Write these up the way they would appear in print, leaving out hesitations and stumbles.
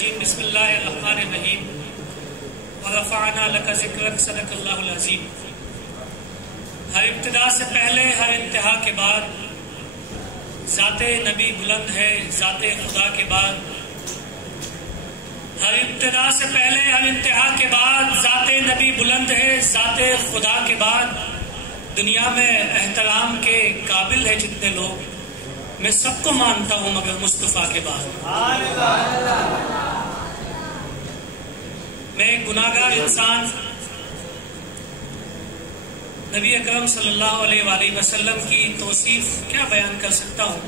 بسم اللہ الرحمن الرحیم ورفعنا لک ذکرک صدق اللہ العظیم۔ ہر ابتدا سے پہلے ہر انتہا کے بعد ذات نبی بلند ہے، ذات خدا کے بعد ہر ابتدا سے پہلے ہر انتہا کے بعد ذات نبی بلند ہے، ذات خدا کے بعد دنیا میں احترام کے قابل ہے جتنے لوگ، میں سب کو مانتا ہوں مگر مصطفیٰ کے بعد۔ میں ایک گناہگار انسان نبی اکرم صلی اللہ علیہ وآلہ وسلم کی توصیف کیا بیان کر سکتا ہوں۔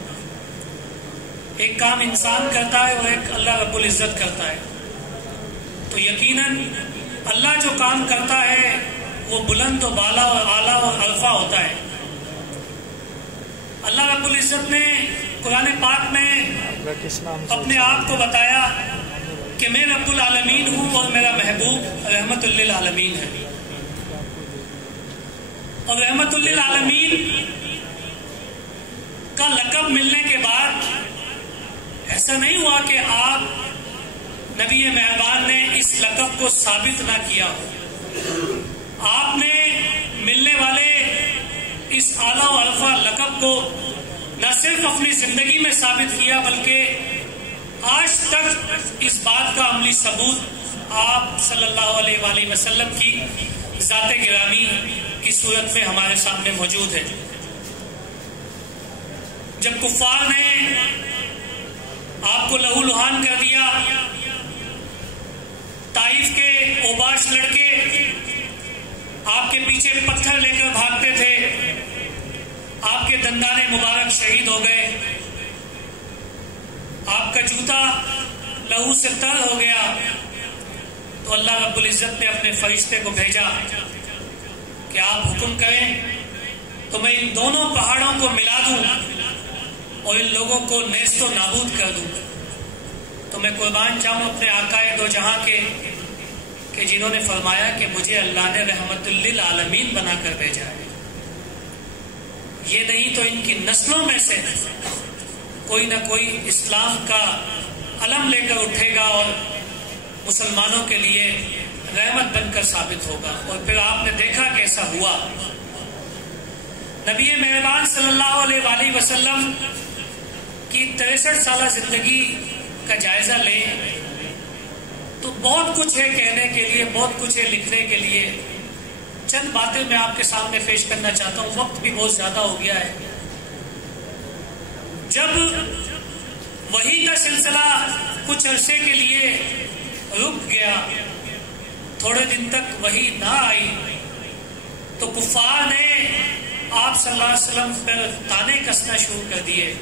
ایک کام انسان کرتا ہے اور ایک اللہ رب العزت کرتا ہے، تو یقیناً اللہ جو کام کرتا ہے وہ بلند و بالا اور اعلیٰ اور عرفہ ہوتا ہے۔ اللہ رب العزت نے قرآن پاک میں اپنے آپ کو بتایا کہ میں رب العالمین ہوں اور میرا محبوب رحمت للعالمین ہے۔ اور رحمت للعالمین کا لقب ملنے کے بعد ایسا نہیں ہوا کہ آپ نبی مہربان نے اس لقب کو ثابت نہ کیا ہو، آپ نے ملنے والے اس اعلیٰ و عرفہ لقب کو نہ صرف اپنی زندگی میں ثابت کیا بلکہ آج تک اس بات کا عملی ثبوت آپ صلی اللہ علیہ وآلہ وسلم کی ذات گرامی کی صورت میں ہمارے سامنے موجود ہے۔ جب کفار نے آپ کو لہو لہان کر دیا، طائف کے اوباش لڑکے آپ کے پیچھے پتھر لے کر بھاگتے تھے، آپ کے دندان مبارک شہید ہو گئے، آپ کا جوتا لہو سے تر ہو گیا، تو اللہ رب العزت نے اپنے فرشتے کو بھیجا کہ آپ حکم کریں تو میں ان دونوں پہاڑوں کو ملا دوں اور ان لوگوں کو نیست و نابود کر دوں۔ تو میں قربان جاؤں اپنے آقائے دو جہاں کے کہ جنہوں نے فرمایا کہ مجھے اللہ نے رحمت للعالمین بنا کر بھیجا ہے، یہ نہیں تو ان کی نسلوں میں سے کوئی نہ کوئی اسلام کا علم لے کر اٹھے گا اور مسلمانوں کے لیے رحمت بن کر ثابت ہوگا۔ اور پھر آپ نے دیکھا کیسا ہوا۔ نبی مہربان صلی اللہ علیہ وآلہ وسلم کی 63 سالہ زندگی کا جائزہ لیں تو بہت کچھ ہے کہنے کے لیے، بہت کچھ ہے لکھنے کے لیے۔ چند باتیں میں آپ کے سامنے پیش کرنا چاہتا ہوں، وقت بھی بہت زیادہ ہو گیا ہے۔ جب وحی کا سلسلہ کچھ عرصے کے لیے رک گیا، تھوڑے دن تک وحی نہ آئی، تو کفار نے آپ صلی اللہ علیہ وسلم پر طعنے کسنا شروع کر دیے۔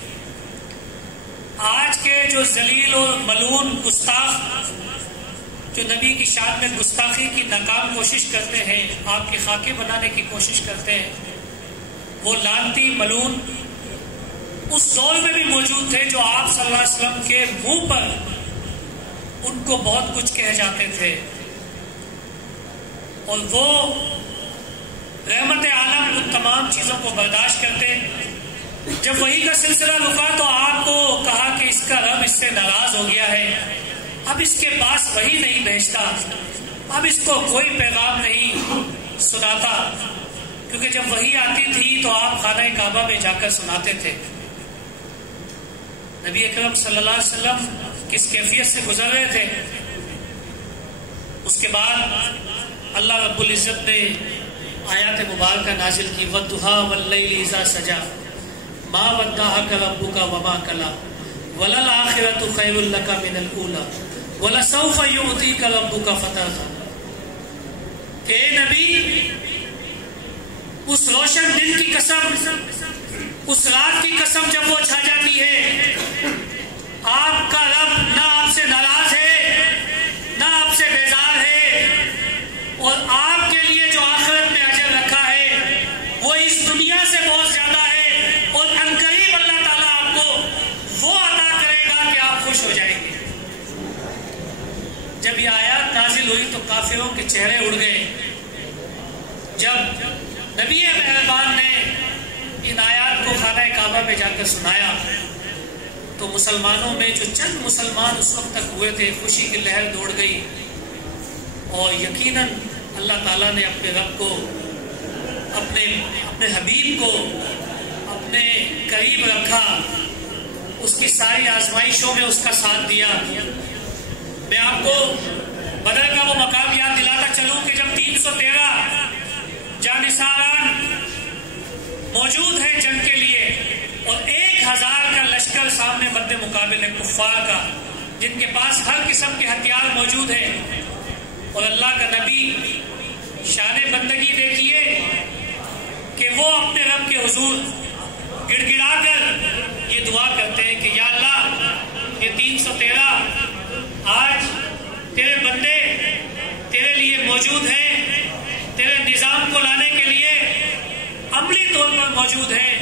آج کے جو ذلیل اور ملعون گستاخ جو نبی کی شان میں گستاخی کی ناکام کوشش کرتے ہیں، آپ کے خاکے بنانے کی کوشش کرتے ہیں، وہ لعنتی ملعون اس دور میں بھی موجود تھے جو آپ صلی اللہ علیہ وسلم کے منہ پر ان کو بہت کچھ کہہ جاتے تھے، اور وہ رحمت عالم ان تمام چیزوں کو برداشت کرتے۔ جب وحی کا سلسلہ رکا تو آپ کو کہا کہ اس کا رب اس سے ناراض ہو گیا ہے، اب اس کے پاس وحی نہیں بھیجتا، اب اس کو کوئی پیغام نہیں سناتا، کیونکہ جب وحی آتی تھی تو آپ خانہ کعبہ میں جا کر سناتے تھے۔ نبی اکرم صلی اللہ علیہ وسلم کس کیفیت سے گزر رہے تھے۔ اس کے بعد اللہ رب العزت نے آیات مبارکہ نازل کی، وَالضُّحَىٰ وَاللَّيْلِ إِذَا سَجَىٰ مَا وَدَّعَكَ رَبُّكَ وَمَا قَلَىٰ وَلَلْآخِرَةُ خَيْرٌ لَكَ مِنَ الْأُولَىٰ وَلَسَوْفَ يُعْطِيكَ رَبُّكَ فَتَرْضَىٰ۔ کہ اے نبی، اس روشن دن کی قسم، اس رات کی قسم جب وہ چھا جاتی ہے، آپ کا رب نہ آپ سے ناراض ہے نہ آپ سے بیزار ہے، اور آپ کے لیے جو آخرت میں اجر رکھا ہے وہ اس دنیا سے بہت زیادہ ہے، اور عنقریب اللہ تعالیٰ آپ کو وہ عطا کرے گا کہ آپ خوش ہو جائیں گے۔ جب یہ آیات نازل ہوئی تو کافروں کے چہرے اڑ گئے۔ جب نبی مہربان نے ان آیات کو خانہ کعبہ میں جا کر سنایا تو مسلمانوں میں جو چند مسلمان اس وقت تک ہوئے تھے خوشی کی لہر دوڑ گئی، اور یقیناً اللہ تعالیٰ نے اپنے رب کو، اپنے حبیب کو اپنے قریب رکھا، اس کی ساری آزمائشوں میں اس کا ساتھ دیا۔ میں آپ کو بدر کا وہ مقام یاد دلاتا چلوں کہ جب 313 جانثاران موجود ہیں جنگ کے لیے، اور 1000 کا لشکر سامنے مد مقابل ہے کفار کا، جن کے پاس ہر قسم کے ہتھیار موجود ہیں، اور اللہ کا نبی شان بندگی دیکھیے کہ وہ اپنے رب کے حضور گڑ گڑا کر یہ دعا کرتے ہیں کہ یا اللہ، یہ 313 آج تیرے بندے تیرے لیے موجود ہیں، تیرے نظام کو لانے کے لیے عملی طور پر موجود ہیں،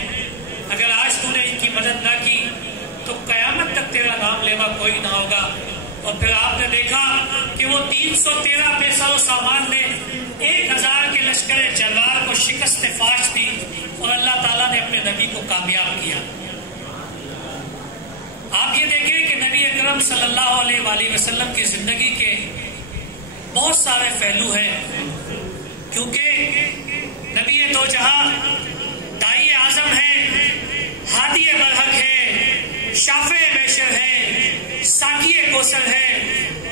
اگر آج تو نے ان کی مدد نہ کی تو قیامت تک تیرا نام لیوا کوئی نہ ہوگا۔ اور پھر آپ نے دیکھا کہ وہ 313 بے سر و سامان نے 1000 کے لشکر جرار کو شکست فاش دی، اور اللہ تعالیٰ نے اپنے نبی کو کامیاب کیا۔ آپ یہ دیکھیں کہ نبی اکرم صلی اللہ علیہ وآلہ وسلم کی زندگی کے بہت سارے پہلو ہیں، کیونکہ نبی دو جہاں داعی اعظم ہے، ہادی برحق ہے، شافع بشر ہے، ساقی کوثر ہے،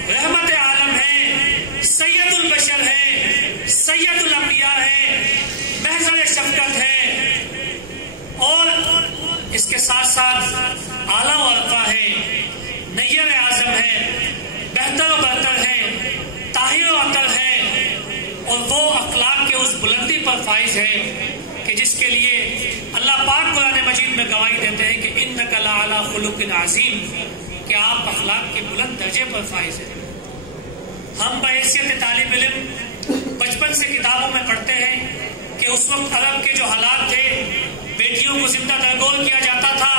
رحمت عالم ہے، سید البشر ہے، سید الانبیاء ہے، محضر شفقت ہے، اور اس کے ساتھ ساتھ اعلیٰ و ارفع ہے، نیر اعظم ہے، بہتر و برتر ہے، طاہر و اطہر ہے، اور وہ اخلاق کے اس بلندی پر فائز ہے کہ جس کے لیے اللہ پاک قرآن مجید میں گواہی دیتے ہیں کہ انک لعلی خلق عظیم، کہ آپ اخلاق کے بلند درجے پر فائز ہیں۔ ہم بحیثیت طالب علم بچپن سے کتابوں میں پڑھتے ہیں کہ اس وقت عرب کے جو حالات تھے، بیٹیوں کو زندہ درگور کیا جاتا تھا،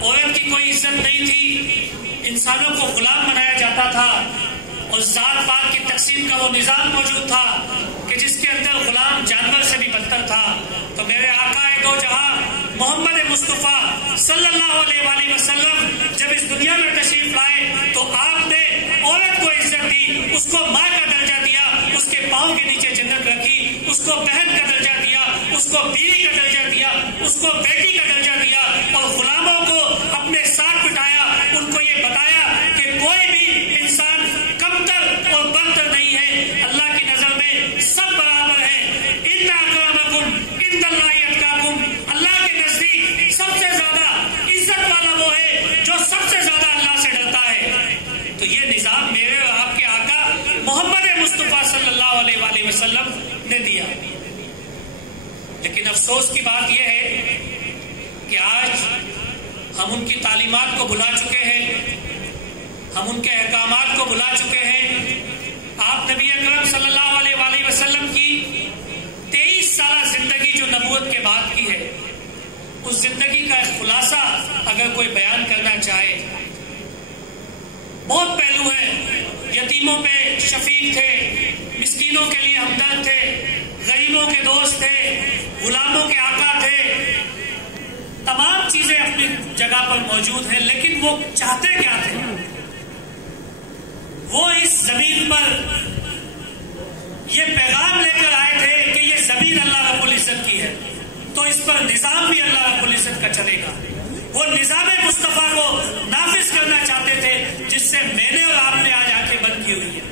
عورت کی کوئی عزت نہیں تھی، انسانوں کو غلام بنایا جاتا تھا، اور ذات پات کی تقسیم کا وہ نظام موجود تھا کہ جس کے اندر غلام جانور سے بھی بدتر تھا۔ تو میرے آقا دو جہاں محمد مصطفیٰ صلی اللہ علیہ وآلہ وسلم جب اس دنیا میں تشریف لائے تو آپ نے عورت کو عزت دی، اس کو ماں کا درجہ دیا، اس کے پاؤں کے نیچے جنت رکھی، اس کو بہن کا درجہ دیا، اس کو بیوی کا درجہ دیا، اس کو بیٹی کا درجہ دیا، اور غلاموں کو اپنے ساتھ بٹھایا، ان کو یہ بتایا کہ کوئی بھی انسان کمتر اور برتر نہیں ہے، اللہ کی نظر میں سب برابر ہیں۔ ان اکرمکم عند اللہ اتقاکم، اللہ کے نزدیک سب سے زیادہ عزت والا وہ ہے جو سب سے زیادہ اللہ سے ڈرتا ہے۔ تو یہ نظام میرے اور آپ کے آقا محمد مصطفیٰ صلی اللہ علیہ وآلہ وسلم نے دیا۔ لیکن افسوس کی بات یہ ہے کہ آج ہم ان کی تعلیمات کو بھلا چکے ہیں، ہم ان کے احکامات کو بھلا چکے ہیں۔ آپ نبی اکرم صلی اللہ علیہ وآلہ وسلم کی 23 سالہ زندگی جو نبوت کے بعد کی ہے، اس زندگی کا ایک خلاصہ اگر کوئی بیان کرنا چاہے، بہت پہلو ہے۔ یتیموں پہ شفیق تھے، مسکینوں کے لیے ہمدرد تھے، غریبوں کے دوست تھے، غلاموں کے آقا تھے، تمام چیزیں اپنی جگہ پر موجود ہیں، لیکن وہ چاہتے کیا تھے؟ وہ اس زمین پر یہ پیغام لے کر آئے تھے کہ یہ زمین اللہ رب العزت کی ہے، تو اس پر نظام بھی اللہ رب العزت کا چلے گا۔ وہ نظام مصطفیٰ کو نافذ کرنا چاہتے تھے جس سے میں نے اور آپ نے آج آنکھیں بند کی ہوئی ہیں۔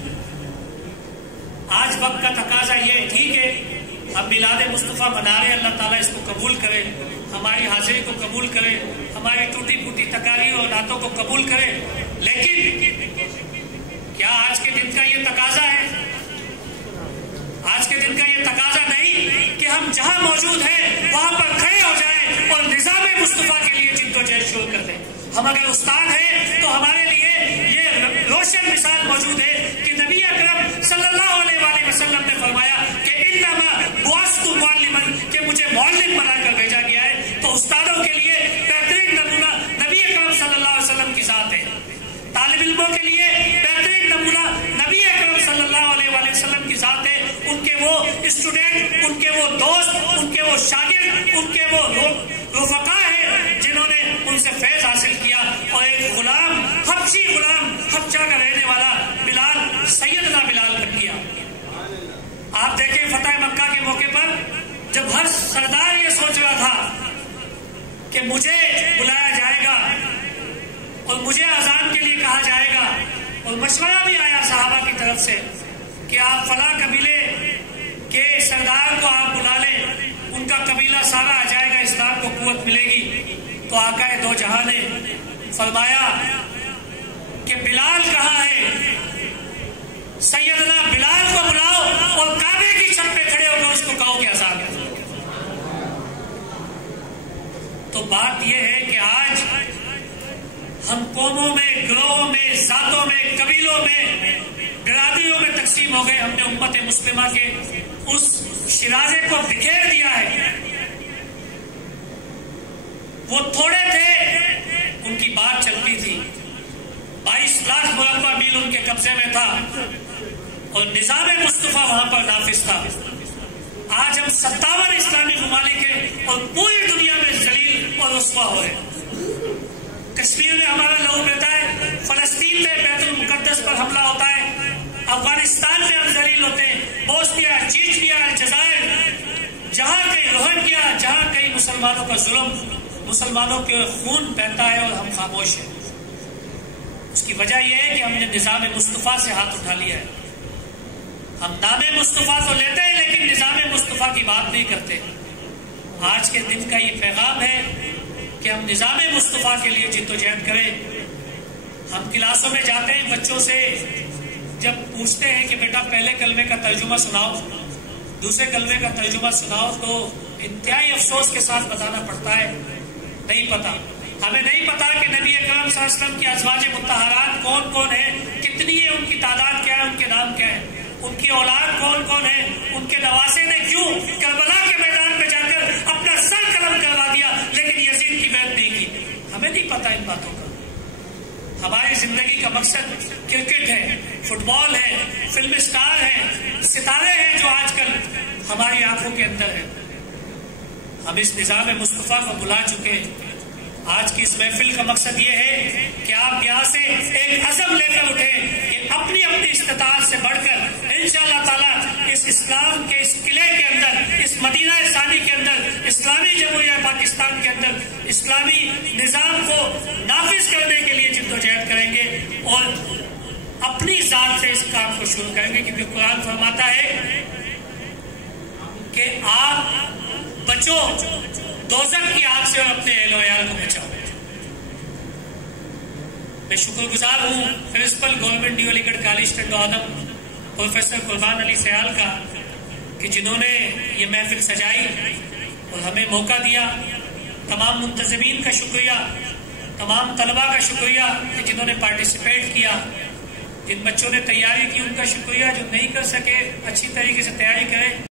آج وقت کا تقاضا یہ ٹھیک ہے، ہم میلاد مصطفیٰ منا رہے ہیں، اللہ تعالیٰ اس کو قبول کرے، ہماری حاضری کو قبول کرے، ہماری ٹوٹی پھوٹی تقاریر اور نعتوں کو قبول کرے، لیکن کیا آج کے دن کا یہ تقاضا ہے؟ آج کے دن کا یہ تقاضا نہیں کہ ہم جہاں موجود ہیں وہاں پر کھڑے ہو جائیں اور نظام مصطفیٰ کے لیے جد و جہد شروع کر دیں۔ ہم اگر استاد ہیں تو ہمارے لیے یہ روشن مثال موجود ہے کہ نبی اکرم صلی اللہ علیہ وآلہ وسلم نے فرمایا کہ انما بعثت معلما، کہ مجھے معلم بنا کر بھیجا گیا ہے۔ تو استادوں کے لیے بہترین نمونہ نبی اکرم صلی اللہ علیہ وسلم کی ذات ہے، طالب علموں کے لیے بہترین نمونہ نبی اکرم صلی اللہ علیہ وآلہ وسلم کی ذات ہے۔ ان کے وہ اسٹوڈنٹ، ان کے وہ دوست، ان کے وہ شاگرد، ان کے وہ رفقا ہیں جنہوں نے ان سے فیض حاصل کیا۔ اور ایک غلام حبشی غلام حبشہ کا رہنے والا بلال سیدنا بلال بن گیا۔ آپ دیکھیں فتح مکہ کے موقع پر جب ہر سردار یہ سوچ رہا تھا کہ مجھے بلایا جائے گا اور مجھے اذان کے لیے کہا جائے گا، اور مشورہ بھی آیا صحابہ کی طرف سے کہ آپ فلاں قبیلے کے سردار کو آپ بلا لیں، ان کا قبیلہ سارا آ جائے گا، اسلام کو قوت ملے گی۔ تو آقا دو جہاں نے فرمایا کہ بلال کہاں ہے؟ سیدنا بلال کو بلاؤ اور کعبے کی چھت پہ کھڑے ہو کر اس کو کہو کہ اذان ہے۔ تو بات یہ ہے کہ آج ہم قوموں میں، گروہوں میں، ذاتوں میں، قبیلوں میں، برادریوں میں تقسیم ہو گئے۔ ہم نے امت مسلمہ کے اس شرازے کو بکھیر دیا ہے۔ وہ تھوڑے تھے، ان کی بات چلتی تھی، 22 لاکھ مربع میل ان کے قبضے میں تھا اور نظام مصطفیٰ وہاں پر نافذ تھا۔ آج ہم 57 اسلامی ممالک ہیں اور پوری دنیا میں ذلیل اور رسوا ہو رہے ہیں۔ کشمیر میں ہمارا لہو بہتا ہے، فلسطین میں بیت المقدس پر حملہ ہوتا ہے، افغانستان میں ہم ذلیل ہوتے ہیں، بوسنیا، چیچنیا، الجزائر، جہاں کہیں روہنگیا، جہاں کہیں مسلمانوں کا ظلم، مسلمانوں کے خون بہتا ہے اور ہم خاموش ہیں۔ اس کی وجہ یہ ہے کہ ہم نے نظام مصطفیٰ سے ہاتھ اٹھا لیا ہے۔ ہم نام مصطفیٰ تو لیتے ہیں لیکن نظام مصطفیٰ کی بات نہیں کرتے۔ آج کے دن کا یہ پیغام ہے کہ ہم نظام مصطفیٰ کے لیے جدوجہد کریں۔ ہم کلاسوں میں جاتے ہیں، بچوں سے جب پوچھتے ہیں کہ بیٹا پہلے کلمے کا ترجمہ سناؤ، دوسرے کلمے کا ترجمہ سناؤ، تو انتہائی افسوس کے ساتھ بتانا پڑتا ہے نہیں پتا۔ ہمیں نہیں پتا کہ نبی اکرم صلی اللہ علیہ وسلم کی ازواج مطہرات کون کون ہیں، کتنی ہے، ان کی تعداد کیا ہے، ان کے نام کیا ہے، ان کی اولاد کون کون ہے، ان کے نواسے نے کیوں کربلا کے میدان پہ جا کر اپنا سر قلم کروا دیا لیکن یزید کی بیعت نہیں کی۔ ہمیں نہیں پتا ان باتوں کا۔ ہماری زندگی کا مقصد کرکٹ ہے، فٹ بال ہے، فلم اسٹار ہیں، ستارے ہیں جو آج کل ہماری آنکھوں کے اندر ہیں۔ ہم اس نظام مصطفیٰ کو بلا چکے۔ آج کی اس محفل کا مقصد یہ ہے کہ آپ یہاں سے ایک عزم لے کر اٹھیں کہ اپنی اپنی استطاعت سے بڑھ کر انشاءاللہ تعالیٰ اس اسلام کے اس قلعے کے اندر، اس مدینہ ثانی کے اندر، اسلامی جمہوریہ پاکستان کے اندر اسلامی نظام کو نافذ کرنے کے لیے جدوجہد کریں گے اور اپنی ذات سے اس کام کو شروع کریں گے، کیونکہ قرآن فرماتا ہے کہ آپ بچو دوزخ کی آگ سے اور اپنے اہل و عیال کو بچاؤ۔ میں شکر گزار ہوں پرنسپل گورنمنٹ نیو علی گڑھ کالج ٹنڈو آدم پروفیسر قربان علی سیال کا کہ جنہوں نے یہ محفل سجائی اور ہمیں موقع دیا۔ تمام منتظمین کا شکریہ، تمام طلباء کا شکریہ کہ جنہوں نے پارٹیسپیٹ کیا، جن بچوں نے تیاری کی ان کا شکریہ، جو نہیں کر سکے اچھی طریقے سے تیاری کریں۔